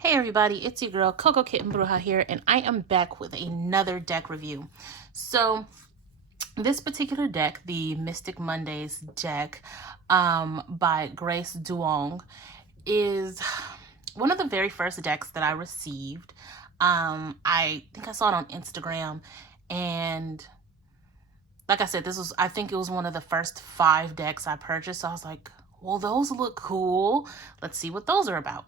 Hey everybody, it's your girl Coco Kitten Bruja here, and I am back with another deck review. So this particular deck, the Mystic Mondays deck by Grace Duong, is one of the very first decks that I received. I think I saw it on Instagram, and like I said, I think it was one of the first 5 decks I purchased. So I was like, well, those look cool. Let's see what those are about.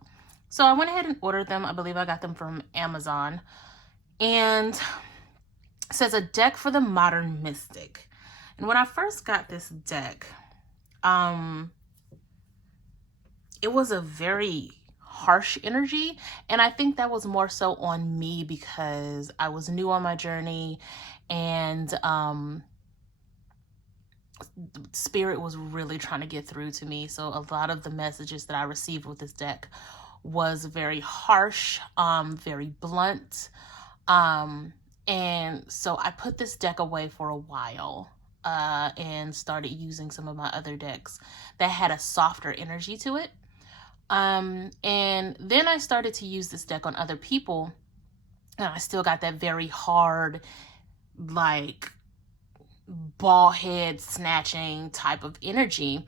So I went ahead and ordered them. I believe I got them from Amazon. And it says a deck for the modern mystic. And when I first got this deck, it was a very harsh energy. And I think that was more so on me because I was new on my journey, and Spirit was really trying to get through to me. So a lot of the messages that I received with this deck was very harsh, very blunt. And so I put this deck away for a while and started using some of my other decks that had a softer energy to it. And then I started to use this deck on other people, and I still got that very hard, like, ball head snatching type of energy.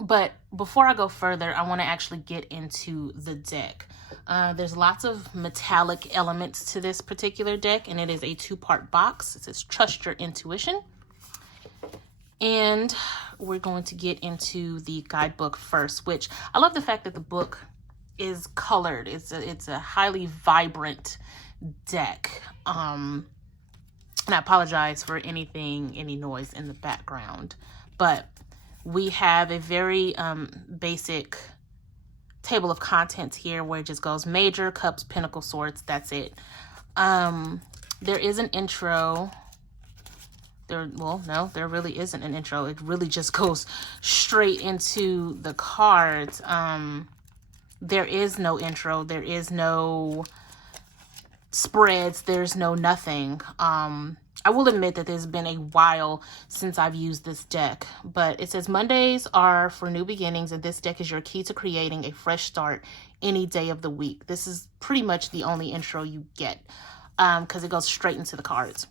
But before I go further, I want to actually get into the deck. There's lots of metallic elements to this particular deck, and it is a 2-part box. It says Trust Your Intuition. And we're going to get into the guidebook first, which I love the fact that the book is colored. It's a highly vibrant deck. And I apologize for any noise in the background, but we have a very basic table of contents here where it just goes Major, Cups, Pentacle, Swords. That's it. There is an intro. There really isn't an intro. It really just goes straight into the cards. There is no intro. There is no spreads. There's no nothing. I will admit that there's been a while since I've used this deck, but it says Mondays are for new beginnings, and this deck is your key to creating a fresh start any day of the week. This is pretty much the only intro you get because it goes straight into the cards.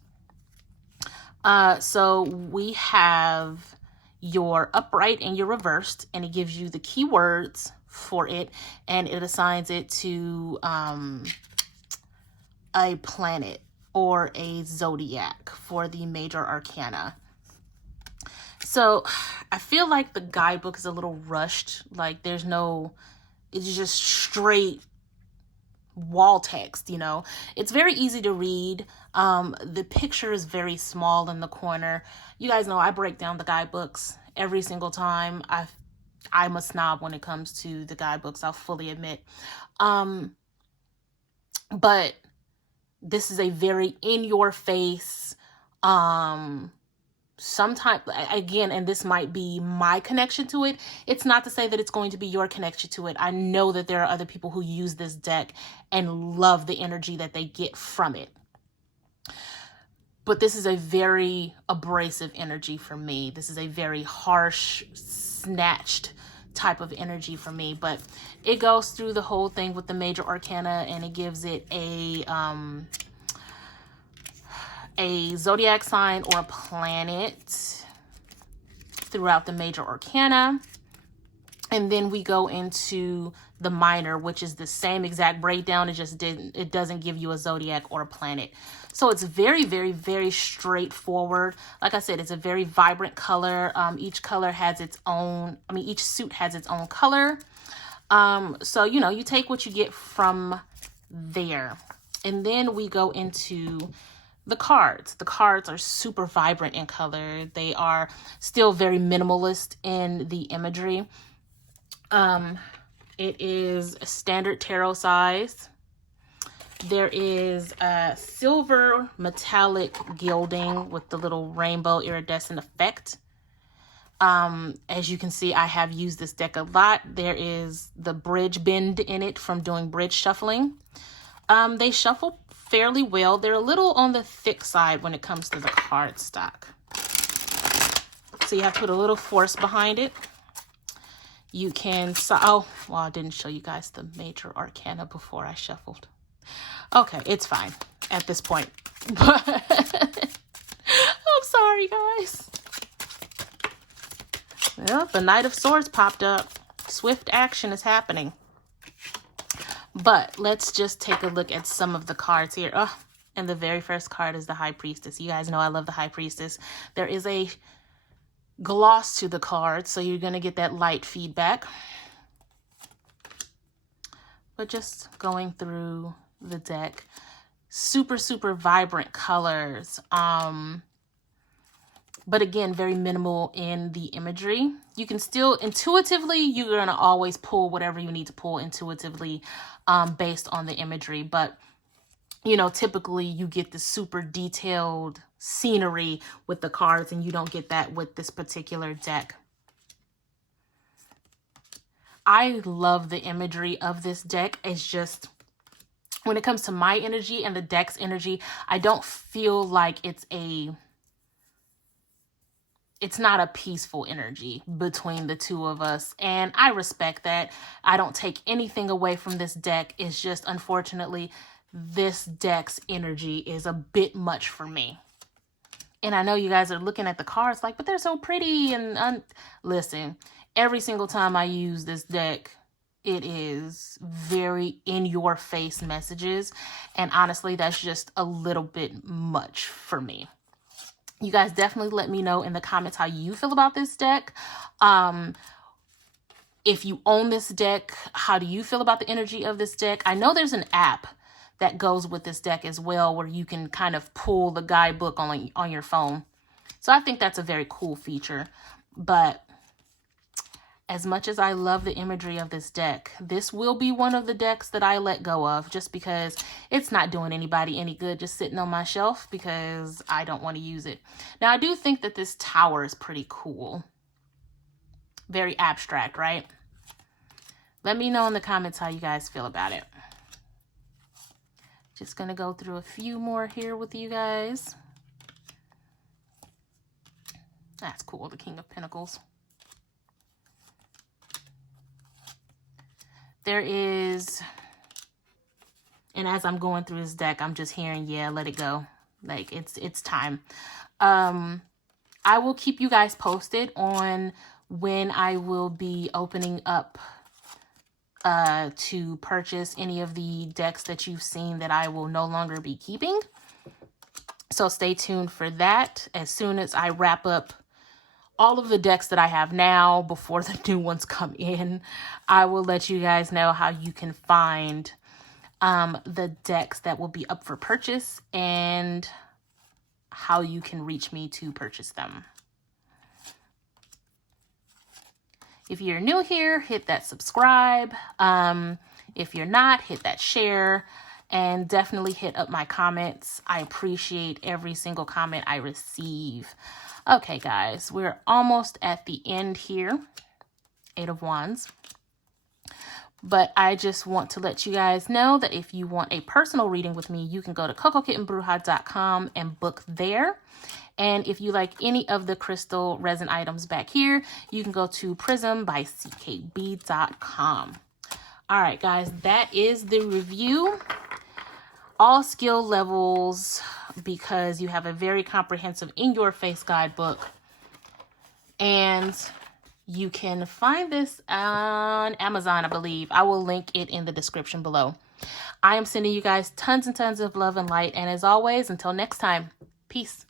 So we have your upright and your reversed, and it gives you the keywords for it, and it assigns it to a planet or a zodiac for the major arcana. So I feel like the guidebook is a little rushed. Like it's just straight wall text, you know. It's very easy to read. The picture is very small in the corner. You guys know I break down the guidebooks every single time. I'm a snob when it comes to the guidebooks, I'll fully admit. But this is a very in-your-face, sometimes, again, and this might be my connection to it. It's not to say that it's going to be your connection to it. I know that there are other people who use this deck and love the energy that they get from it. But this is a very abrasive energy for me. This is a very harsh, snatched type of energy for me, but it goes through the whole thing with the major arcana, and it gives it a zodiac sign or a planet throughout the major arcana. And then we go into the minor, which is the same exact breakdown. It doesn't give you a zodiac or a planet. So it's very, very, very straightforward. Like I said, it's a very vibrant color. Each color has its own, each suit has its own color. So, you know, you take what you get from there. And then we go into the cards. The cards are super vibrant in color. They are still very minimalist in the imagery. It is a standard tarot size. There is a silver metallic gilding with the little rainbow iridescent effect. As you can see, I have used this deck a lot. There is the bridge bend in it from doing bridge shuffling. They shuffle fairly well. They're a little on the thick side when it comes to the card stock. So you have to put a little force behind it. You can, oh, well, I didn't show you guys the major arcana before I shuffled. Okay, it's fine at this point. But I'm sorry, guys. Well, the Knight of Swords popped up. Swift action is happening. But let's just take a look at some of the cards here. Oh, and the very first card is the High Priestess. You guys know I love the High Priestess. There is a gloss to the card, so you're going to get that light feedback. But just going through the deck. Super, super vibrant colors. But again, very minimal in the imagery. You can still intuitively, you're going to always pull whatever you need to pull intuitively based on the imagery. But, you know, typically you get the super detailed scenery with the cards, and you don't get that with this particular deck. I love the imagery of this deck. It's just, when it comes to my energy and the deck's energy, I don't feel like it's not a peaceful energy between the two of us. And I respect that. I don't take anything away from this deck. It's just, unfortunately, this deck's energy is a bit much for me. And I know you guys are looking at the cards like, but they're so pretty. And listen, every single time I use this deck, it is very in-your-face messages. And honestly, that's just a little bit much for me. You guys definitely let me know in the comments how you feel about this deck. If you own this deck, how do you feel about the energy of this deck? I know there's an app that goes with this deck as well, where you can kind of pull the guidebook on your phone. So I think that's a very cool feature. But as much as I love the imagery of this deck, this will be one of the decks that I let go of, just because it's not doing anybody any good just sitting on my shelf, because I don't want to use it. Now, I do think that this tower is pretty cool. Very abstract, right? Let me know in the comments how you guys feel about it. Just going to go through a few more here with you guys. That's cool, the King of Pentacles. There is, and as I'm going through this deck, I'm just hearing, yeah, let it go. Like, it's time. I will keep you guys posted on when I will be opening up to purchase any of the decks that you've seen that I will no longer be keeping. So stay tuned for that. As soon as I wrap up all of the decks that I have now before the new ones come in, I will let you guys know how you can find the decks that will be up for purchase and how you can reach me to purchase them. If you're new here, hit that subscribe. If you're not, hit that share, and definitely hit up my comments. I appreciate every single comment I receive. Okay, guys, we're almost at the end here. 8 of Wands. But I just want to let you guys know that if you want a personal reading with me, you can go to cocokittenbruja.com and book there. And if you like any of the crystal resin items back here, you can go to prismbyckb.com. All right, guys, that is the review. All skill levels, because you have a very comprehensive in-your-face guidebook. And you can find this on Amazon, I believe. I will link it in the description below. I am sending you guys tons and tons of love and light. And as always, until next time, peace.